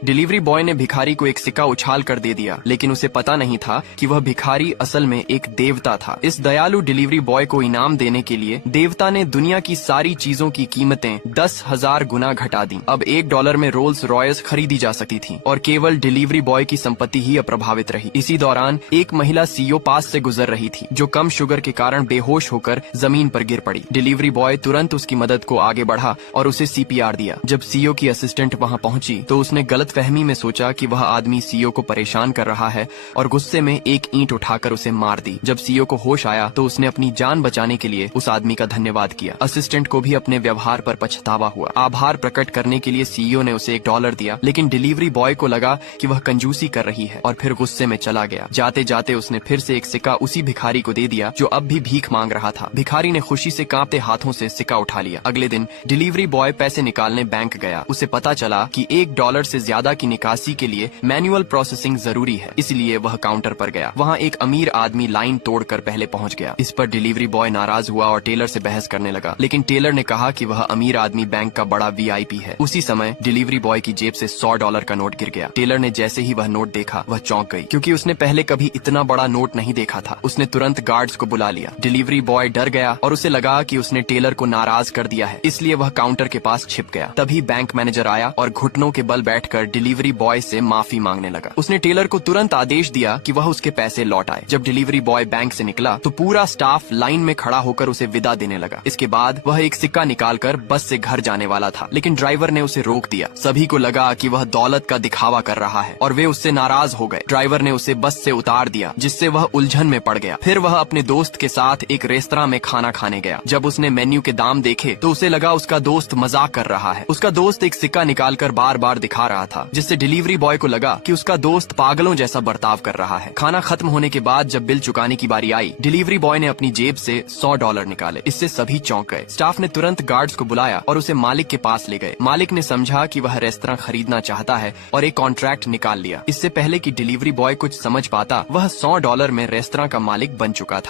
Delivery boy ने भिखारी को एक सिक्का उछाल कर दे दिया, लेकिन उसे पता नहीं था कि वह भिखारी असल में एक देवता था। इस दयालु डिलीवरी बॉय को इनाम देने के लिए देवता ने दुनिया की सारी चीजों की कीमतें 10,000 गुना घटा दी। अब $1 में रोल्स रॉयस खरीदी जा सकती थी और केवल डिलीवरी बॉय की संपत्ति ही अप्रभावित रही। इसी दौरान एक महिला सीईओ पास से गुजर रही थी, जो कम शुगर के कारण बेहोश होकर जमीन पर गिर पड़ी। डिलीवरी बॉय तुरंत उसकी मदद को आगे बढ़ा और उसे सीपीआर दिया। जब सीईओ की असिस्टेंट वहां पहुंची तो उसने गलतफहमी में सोचा कि वह आदमी सीईओ को परेशान कर रहा है और गुस्से में एक ईंट उठाकर उसे मार दी। जब सीईओ को होश आया तो उसने अपनी जान बचाने के लिए उस आदमी का धन्यवाद किया। असिस्टेंट को भी अपने व्यवहार पर पछतावा हुआ। आभार प्रकट करने के लिए सीईओ ने उसे $1 दिया, लेकिन डिलीवरी बॉय को लगा कि वह कंजूसी कर रही है और फिर गुस्से में चला गया। जाते जाते उसने फिर से एक सिक्का उसी भिखारी को दे दिया जो अब भी भीख मांग रहा था। भिखारी ने खुशी से कांपते हाथों से सिक्का उठा लिया। अगले दिन डिलीवरी बॉय पैसे निकालने बैंक गया। उसे पता चला कि $1 से ज्यादा की निकासी के लिए मैनुअल प्रोसेसिंग जरूरी है, इसलिए वह काउंटर पर गया। वहाँ एक अमीर आदमी लाइन तोड़कर पहले पहुँच गया। इस पर डिलीवरी बॉय नाराज हुआ और टेलर से बहस करने लगा, लेकिन टेलर ने कहा कि वह अमीर आदमी बैंक का बड़ा वीआईपी है। उसी समय डिलीवरी बॉय की जेब से $100 का नोट गिर गया। टेलर ने जैसे ही वह नोट देखा वह चौंक गई, क्योंकि उसने पहले कभी इतना बड़ा नोट नहीं देखा था। उसने तुरंत गार्ड्स को बुला लिया। डिलीवरी बॉय डर गया और उसे लगा कि उसने टेलर को नाराज कर दिया है, इसलिए वह काउंटर के पास छिप गया। तभी बैंक मैनेजर आया और घुटनों के बल बैठकर डिलीवरी बॉय से माफी मांगने लगा। उसने टेलर को तुरंत आदेश दिया कि वह उसके पैसे लौट आए। जब डिलीवरी बॉय बैंक से निकला तो पूरा स्टाफ लाइन में खड़ा होकर उसे विदा देने लगा। इसके बाद वह एक सिक्का निकालकर बस से घर जाने वाला था, लेकिन ड्राइवर ने उसे रोक दिया। सभी को लगा कि वह दौलत का दिखावा कर रहा है और वे उससे नाराज हो गए। ड्राइवर ने उसे बस से उतार दिया, जिससे वह उलझन में पड़ गया। फिर वह अपने दोस्त के साथ एक रेस्तरां में खाना खाने गया। जब उसने मेन्यू के दाम देखे तो उसे लगा उसका दोस्त मजाक कर रहा है। उसका दोस्त एक सिक्का निकालकर बार बार दिखा रहा था, जिससे डिलीवरी बॉय को लगा कि उसका दोस्त पागलों जैसा बर्ताव कर रहा है। खाना खत्म होने के बाद जब बिल चुकाने की बारी आई, डिलीवरी बॉय ने अपनी जेब से $100 निकाले। इससे सभी चौंक गए। स्टाफ ने तुरंत गार्ड्स को बुलाया और उसे मालिक के पास ले गए। मालिक ने समझा कि वह रेस्तरां खरीदना चाहता है और एक कॉन्ट्रैक्ट निकाल लिया। इससे पहले कि डिलीवरी बॉय कुछ समझ पाता, वह $100 में रेस्तरां का मालिक बन चुका था।